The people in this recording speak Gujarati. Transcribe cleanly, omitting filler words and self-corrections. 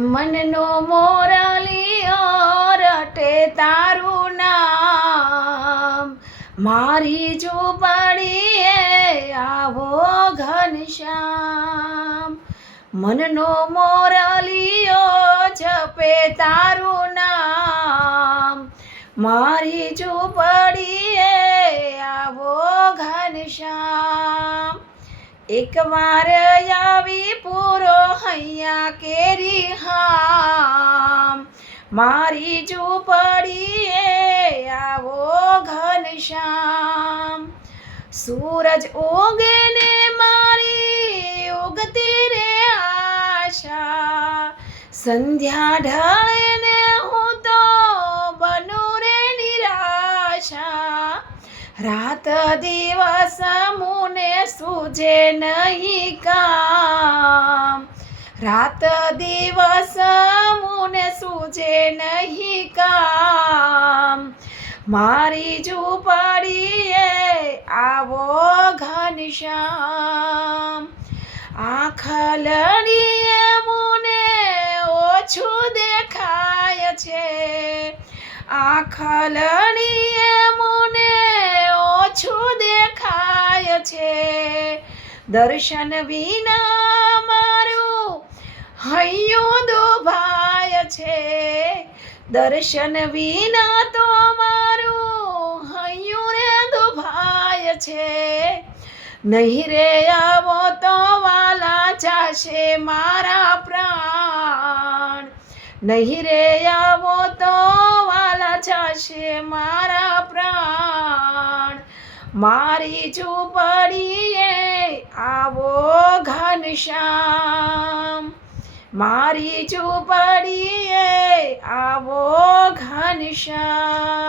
મનનો મોરલિયો રટે તારું નામ, મારી ઝૂંપડીએ આવો ઘનશ્યામ. મનનો મોરલિયો જપે તારું નામ, મારી ઝૂંપડીએ આવો ઘનશ્યામ. એકવાર આવી પૂરો હૈયા કેરી હામ, મારી ઝૂંપડીએ આવો ઘનશ્યામ. સૂરજ ઉગે ને મારી ઉગતી રે આશા, સંધ્યા ઢળે ને હું તો બનું રે નિરાશા. રાત દિવસ મુને સૂજે નહીં કામ, રાત દિવસ મુને સૂજે નહીં કામ, મારી ઝૂંપડીએ આવો ઘનશ્યામ. આખલડીએ મુને ઓછું દેખાય છે, આખલડીએ મુને ઓછું દેખાય છે. દર્શન વિના મારું હૈયું દુભાય છે, દર્શન વિના તો મારું હૈયું રે દુભાય છે. નહીં રે આવો તો વાલા જાશે મારા પ્રાણ, નહીં રે આવો તો વાલા જાશે મારા પ્રાણ. મારી ઝૂંપડીએ આવો ઘનશ્યામ, મારી ઝૂંપડીએ આવો ઘનશ્યામ.